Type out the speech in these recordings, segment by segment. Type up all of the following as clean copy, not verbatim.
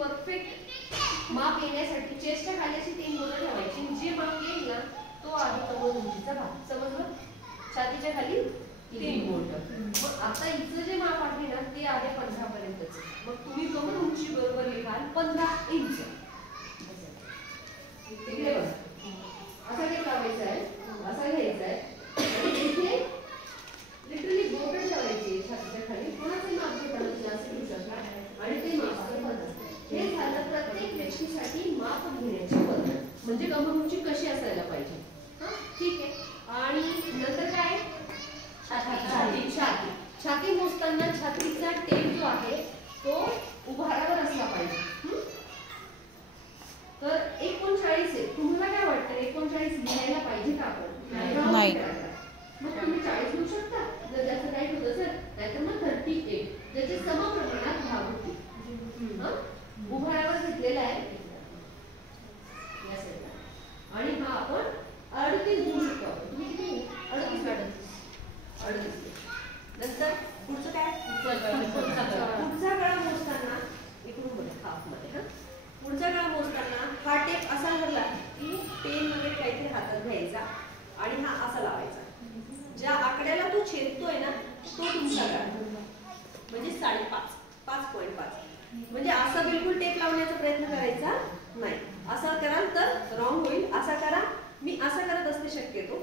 Perfect माप येण्यासाठी चेस्टच्या खाली अशी 3 बोटं ठेवायची. जे माप येईल ना तो आहे कमर उंचीचा भाग. समजलं? छातीच्या खाली 3 बोटं. मग आता हिचं जे माप आहे ना ते आहे 15 पर्यंतच. मग तुम्ही कमर उंची बरोबर लिहाल 15 इंच. इकडे बघा. असा टेप लावायचा आहे, असा घ्यायचा आहे आणि इथे लिटरली बोटं ठेवायची छातीच्या खाली. कोणाचं माप घेताना जास्त घेऊ शकता आणि ते माप हे झालं प्रत्येक व्यक्तीसाठी माप घेण्याची पद्धत. म्हणजे कमर उंची कशी असायला पाहिजे. हा ठीक आहे. आणि नंतर काय छाती. छाती मोजताना छातीचा टेप जो आहे तो उभारावर असला पाहिजे. तर 39 आहे. तुम्हाला काय वाटतं 39 लिहायला पाहिजे का आपण? नाही. मग तुम्ही 40 लिहू शकता जर जास्त टाईट होत असेल. नाहीतर मग 38 ज्याचे समप्रमाणात भाग होतील. उभारावर घेतलेला आहे या साईडला. आणि हा आपण 38 घेऊ शकतो. तुम्ही किती 38 काढा 38. नंतर पुढचं काय पुढचा गळा मोजताना इकडून बघा हाफ मध्ये. हा पुढचा गळा मोजताना हा टेप असा धरला की पेन वगैरे काहीतरी हातात घ्यायचा आणि हा असा लावायचा. ज्या आकड्याला तो छेदतोय ना तो तुमचा गळा म्हणजे 5.5 5.5. म्हणजे असा बिलकुल टेप लावण्याचा प्रयत्न करायचा नाही. असा कराल तर रॉंग होईल. असा करा. मी असा करत असते शक्यतो.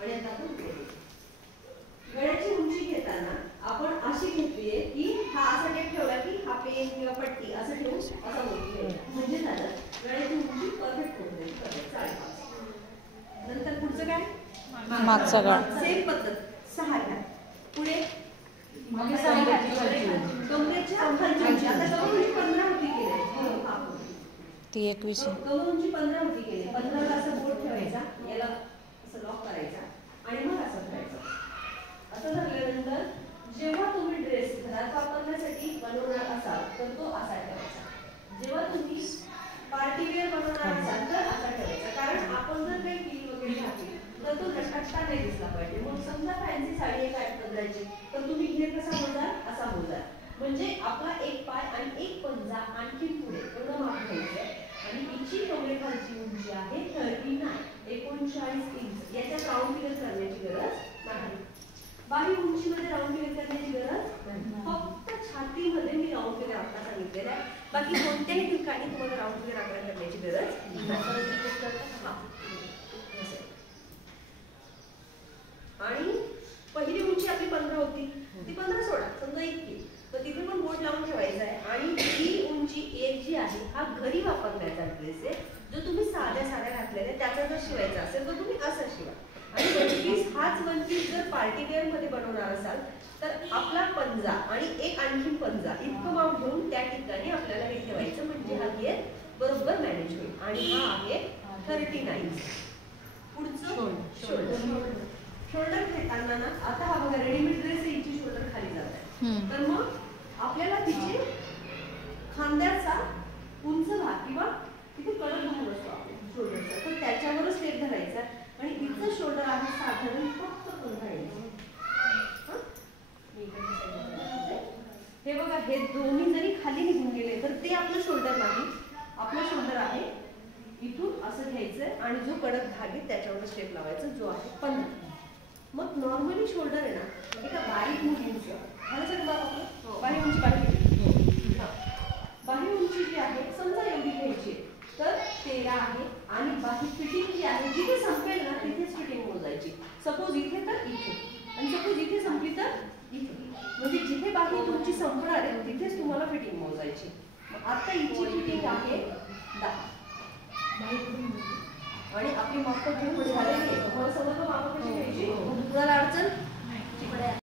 आणि आता आपण गळ्याची उंची घेताना आपण अशी घेतलीये की हा असा टेप ठेवला की हा पेन किंवा पट्टी असं ठेवून असा मोठी म्हणजे झालं गळ्याची उंची परफेक्ट होते 5.5. नंतर पुढचं काय मागचा गळा. सेम पद्धत 6 घ्या. पुढे कमरेच्या खालची. आता कमर उंची 15 होती की नाही ती 21. कमर उंची 15 होती की नाही. 15ला असं बोट ठेवायचा. याला असं लॉक करायचा आणि मग असं करायचं. असं झाल्यानंतर जेव्हा तुम्ही ड्रेस घरात वापरण्यासाठी बनवणार असाल तर तो असा ठेवायचा. जेव्हा तुम्ही पार्टी वेअर बनवणार असाल तर असा ठेवायचा. कारण आपण जर काही फील वगैरे घातली तर तो लटकता नाही दिसला पाहिजे. मग समजा फॅन्सी साडी एक ॲड बदलायची तर तुम्ही घेर कसा मोजाल असा मोजाल. म्हणजे आपला एक पाय आणि एक पंजा आणखी पुढे एवढं माप घ्यायचं. आणि हिची कमरेखालची उंची आहे 39 इंच. याच्यात राऊंड फिगर करण्याची गरज नाही. बाही उंचीमध्ये राऊंड फिगर करण्याची गरज नाही. फक्त छातीमध्ये मी राऊंड फिगर आता सांगितलेला आहे. बाकी कोणत्याही ठिकाणी तुम्हाला राऊंड फिगर आकडा करण्याची गरज नाही. आणि पहिली उंची आपली 15 होती ती 15 सोडा. समजा इतकी तर तिथे पण बोट लावून ठेवायचा आहे. आणि ही उंची एक जी आहे हा घरी वापरण्याचा ड्रेस आहे. जो तुम्ही साध्या घातलेल्या त्याचा जर शिवायचा असेल तर तुम्ही असं शिवा. आणि 25 हाच 25 जर पार्टी वेअर मध्ये बनवणार असाल तर आपला पंजा आणि एक आणखी पंजा इतकं माप घेऊन त्या ठिकाणी आपल्याला हे ठेवायचं. म्हणजे हा घेर बरोबर मॅनेज होईल. आणि हा आहे 39. पुढचं शोल्डर घेताना ना आता हा बघा रेडीमेड ड्रेस हिची शोल्डर खाली जात आहे. तर मग आपल्याला तिचे खांद्याचा उंच भाग किंवा तिथे कडक भाग असतो शोल्डरचा तर त्याच्यावरच टेप धरायचा. आणि हिचं शोल्डर आहे साधारण फक्त 15 इंच. हे बघा हे दोन्ही जरी खाली निघून गेले तर ते आपलं शोल्डर नाही. आपलं शोल्डर आहे इथून असं घ्यायचंय आणि जो कडक भाग आहे त्याच्यावर स्टेप लावायचा जो आहे 15. मग नॉर्मली शोल्डर आहे ना एका बारीक मुलींचं झालं सगळं बाबा बाही उंची काढली. बाही उंची जी आहे समजा एवढी घ्यायची तर 13 आहे. आणि बाही फिटिंग जी आहे जिथे संपेल ना तिथेच फिटिंग मोजायची. सपोज इथे तर इथे आणि सपोज इथे संपली तर इथे. म्हणजे जिथे बाही तुमची संपणार आहे तिथेच तुम्हाला फिटिंग मोजायची. आता हिची फिटिंग आहे 10. आणि आपली माप घेऊन झालेली आहे. तुम्हाला समजलं माप कशी घ्यायची. तुम्हाला अडचण